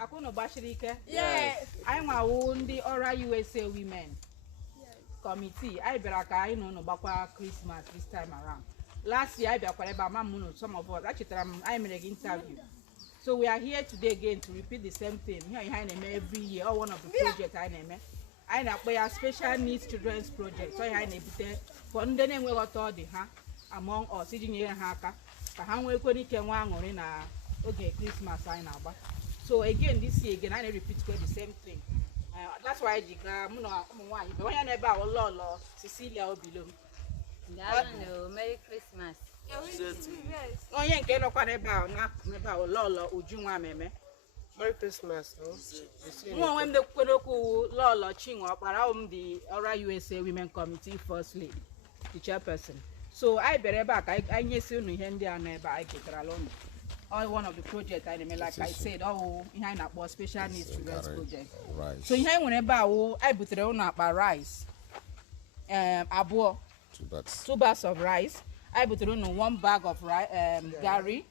Akuno Bashirike? Yes. I'm a wounded ORAUSA women committee. I better no bakwa Christmas this time around. Last year I better some of us actually I'm in an interview. So we are here today again to repeat the same thing. Here every year or one of the projects I know a special needs children's project. So I need for the name we got all the among us sitting here haka. We okay, Christmas I know. So again this year again I repeat the same thing. That's why I when I never Lolo Cecilia or below. Merry Christmas. Oh, yeah, get up about Lolo Ujuma meme. Merry Christmas. No, when the Kodoku Lolo Ching up around the ORAUSA Women Committee First Lady, the chairperson. So I better back. I guess you know Hindi and never I get alone. All one of the projects I mean, like I said, behind that was special needs children's project. Right. So here whenever I put on up rice, abo 2 bags of rice. I put on 1 bag of gari.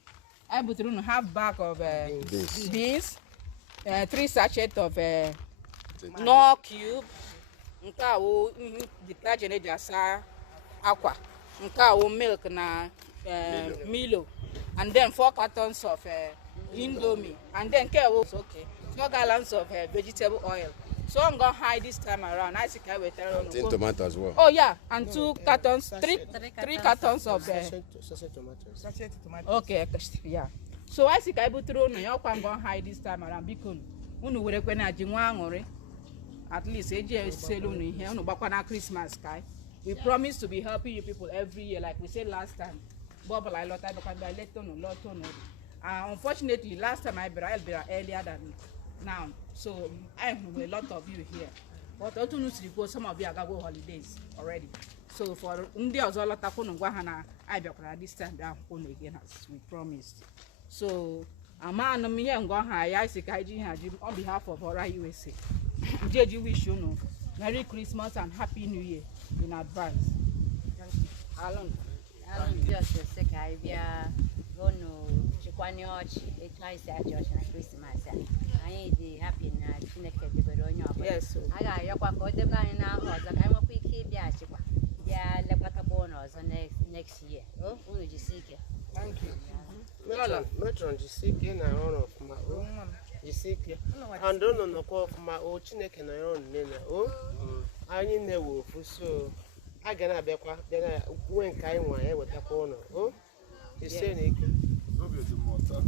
I put on half bag of beans, 3 sachets of no cube. Detergent jasa aqua. Milk na Milo. And then 4 cartons of Indomie. And then okay. 4 gallons of vegetable oil. So I'm gonna hide this time around. I think I will tell you. Tomato as well. Oh yeah, and 2 cartons, three cartons of Sachet tomatoes. okay, yeah. So I think I will throw no. I'm gonna hide this time around because unu were kwena jinwa at least eje selu no here unu bakwana Christmas kai. We promise to be helping you people every year like we said last time. Bubble I lot I let no. Unfortunately last time I be earlier than now. So I have a lot of you here. But also go some of you are going holidays already. So for India as well I be this time down again as we promised. So I'm here and go high on behalf of ORAUSA. JG wish you know Merry Christmas and Happy New Year in advance. Alon. Just a second, I go no Chiquanioch, a twice at Josh and Christmas. I ain't the happy night, yes, I got your quack the line now, I won't be keep Yachua. Yeah, Lepata bonus next year. Oh, only you seek it. Thank you. Metron, you seek in an honor of my own. You seek it. And don't know call for my old chinek and I own Nina. Oh, I need the wolf, so I cannot be quite then I went kind one with a corner. Oh, you say, Nick. Motor,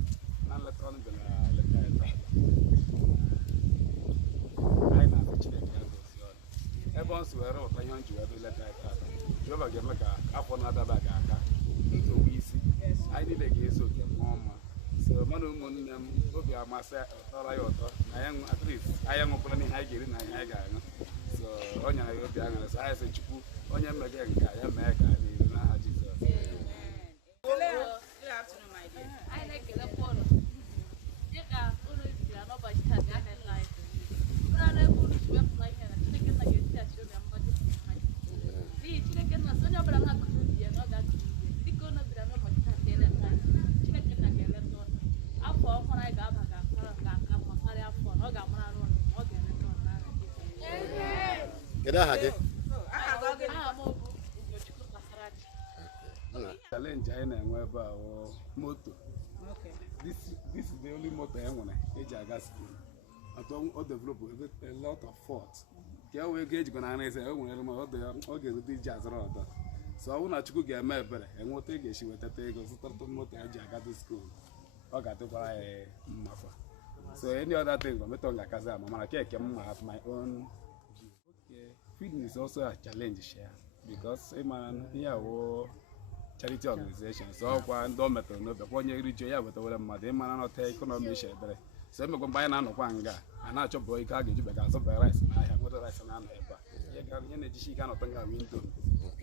and let on the Everyone's were out. I want you to let that happen. You ever get a up on another bag. I need a case of your mama. So, Manu Monium, myself, I am at least I am opening high getting I got. So, on your young I said, you on your again, I am mega. Good afternoon, my dear. I like the photo. You are not by life. But I never would swim like a chicken like a statue. The chicken was on your brother could be another. The corner of the other chicken like a little. I'll fall when I got a phone. I got one. Get out of Challenge I know about motor. Okay. This is the only motor I want to gas. I don't develop a lot of faults. Can we gauge when I say, oh, I'll get the jazz around. So I want to get my better and what take she will take us to motor I got to school. I got to buy a mapper. So any other thing, I'm not like I can have my own. Okay. Feeding is also a challenge share because a man here charity organization. So one dometer no the one you reach ya with the mother man not take economy share. So I'm going to buy an anopanga and I chop boy cargo because of the rice. I have water rice and I'm a she cannot bring a window.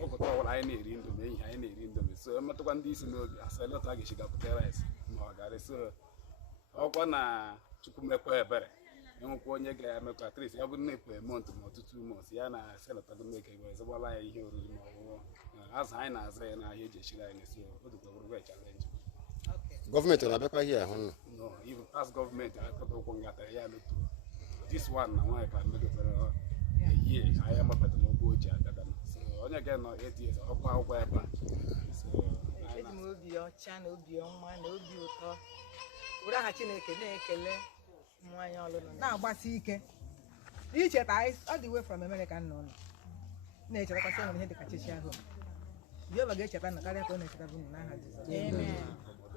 All I need into me, I need into me. So I'm not one decent as a lot of she got the rice. No, I got it. So one to make a better. And when you get a trees, I wouldn't pay a month more to 2 months. Yana sell it to make a way. So while I hear as I say, and I hear she like so what the challenge. Okay. Government na-abịakwa here hụ nụ. No, even past government, I thought we were going to this one now I can make it for a year. I am up at the mobile chat. So only again 8 years. So Obi ọcha na obi ọma na obi ụtọ were aha Chineke na-ekele nwanyị ọlụlụ na-agbasi ike icheta all the way from America nọ na-echetakwa sị nwere ihe dị ka chichi ahụ Jehova ga-echeta na karịa ka ọ na-echeta bụ n'aha Jizọs.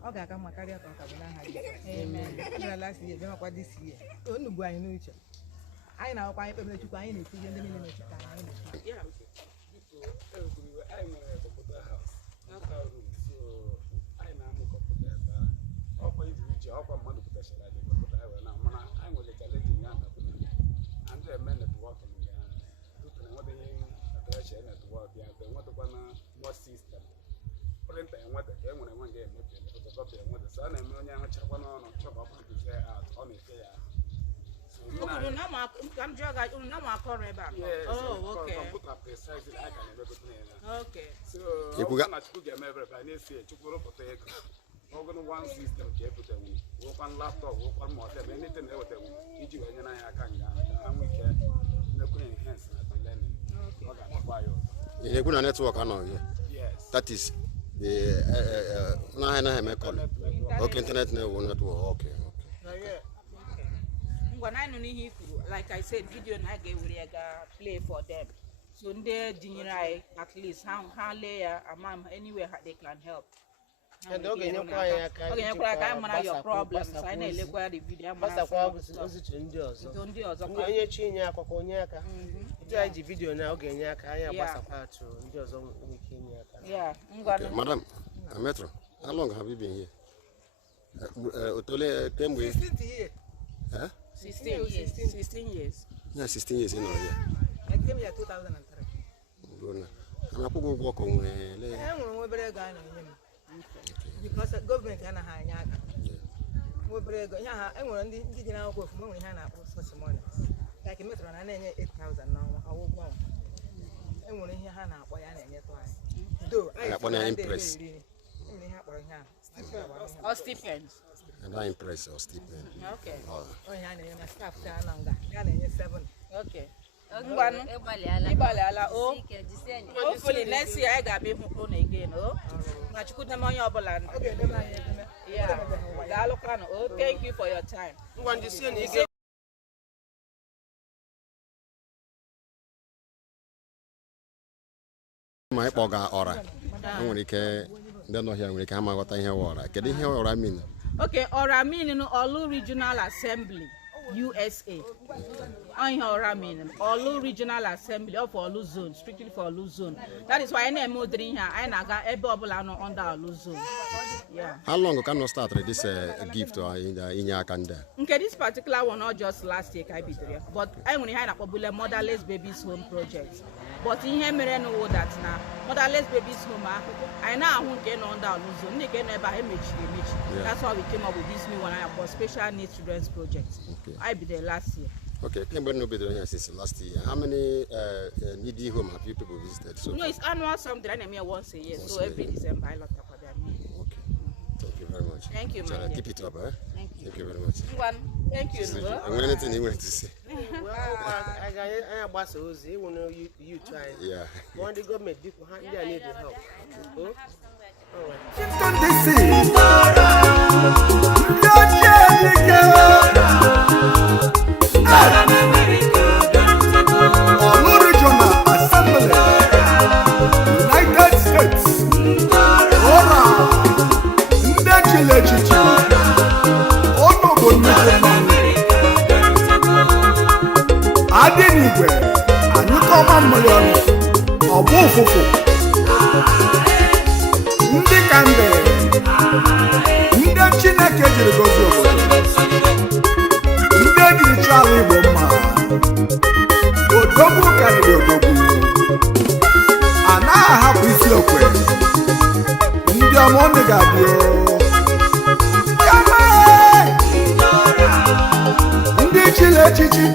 Ọ ga-aka mma karịa ka ọ ka bụ n'aha Jizọs. Ọ gara last year bịamakwa this year onugbu anyị n'uche anyị na-akwụkwọ anyị kpebere Chukwu anyị na-eti ihe ndị niile na-echetara anyị ọkwa mmadụ pụtachara dị kọmputa anyị were na mana anyị nwere challenge ya na ndị eme netwọk ya tupu na enwebeghị atachie netwọk ya mgbe enwetakwana mọ sistem prịnta enweta ka e nwere enwe nga emepe fotokọpị enweta so a na-eme onye ahụ chakwa n'ọnụ chọka ọ pụtazie at ọ na-efe ya kọmputa presaịz a ka na-emepụta ya so na Chukwu ga-eme ebere ka anyị na-esi Chukwu rụpụta ego organ one system ke put them work on laptop work on modem anything they would iji wenye na ya aka nga na nwike na ko enhance na the learning Ihe kuna network anọ here. Yes, That is the na me call. Okay, internet network. Okay. Ngwana anyị nọ n'ihe ifuru like I said video na ga ewere ga play for them so ndị jinyere anyị at least ha lee ya amam anywhere they can help. And oge nyekwa anyị aka anyị mara your problems anyị na-elekwa the video gbasakwa ozi ndị ọzọ onye chi inye akwakwa onye aka ndị anyị ji vidio na oge enye aka anyị agbasakwa atụ ndị ọzọ nwere ike inye aka. Okay, Madam Metro, how long have you been here? Otole kemgbe 16 years. 16 years. Yeah, 16 years in here. I came here 2003. Good. I'm akwụkwọ ụgwọ ka onwe le. Enwere obere ego a na-enye m. Because government anaghị anya aka. Obere ego ya ha enwere ndị ji na akwụkwọ ofu enwere ihe a na-akpọ social money. Like Metro na-enye 8,000 n'ọnwa ọgwụgwọ. Enwere ihe ha na-akpọ ya na-enye tụ anyị. Do I akpọ na impress. Enwere ihe akpọrọ ihe a. Or stipends. And I impress or stipend. Okay. Onye ha na-enye na staff ka na nga ya na-enye 7. Okay. Ngwanu Ịgbalịala o. Hopefully next year I ga-abịa hụ na again o. Na Chukwu na onye ọbụla. Oge edebe anyị edebe. Yeah. Daalụkwanụ o. Thank you for your time. Ngwa ndị sie na ige Ma ịkpọga ọra. Enwere ike ndị nọ here nwere ike ama ghọta ihe ọra. Kedu ihe ọra mean? Okay, ọra mean no Olu Regional Assembly USA. On your mean Olu Regional Assembly of Olu Zone, strictly for Olu Zone. That is why I am modern here. I naga ebe obula no under Olu Zone. Yeah. How long can you start this gift in your kanda? Okay, this particular one not just last year I be there, but I only had a popular motherless babies home project. But in here I know that now motherless babies home I now won't get under Olu Zone. They can never image. That's why we came up with this new one for special needs children's project. Okay. I be there last year. Okay, Kimber no be here since last year. How many needy home have you people visited? So no, it's annual something I mean once a year. So every December I look up for them. Okay. Thank you very much. Thank you, man. Keep it up, eh? Thank you very much. Thank you. Anything you want to say? I agbasa ozi ịwụ na you try. Yeah. One the government people they need the help. Olu Regional Assembly, United States, Ora, ndị chile echichi, ọnọdụ nnukwu adị n'igwe, anyụkọma mmiri ọnụ, ọgbụ ụfụfụ, ndị ka mbe, ndị Chineke jiri gozie obodo, ndị ejiri chọọ ala Igbo mma. Odogwu karịrị odogwu a na-ahapụ isi okwe ndị ọma ọnụ ga-adị ndị chile echichi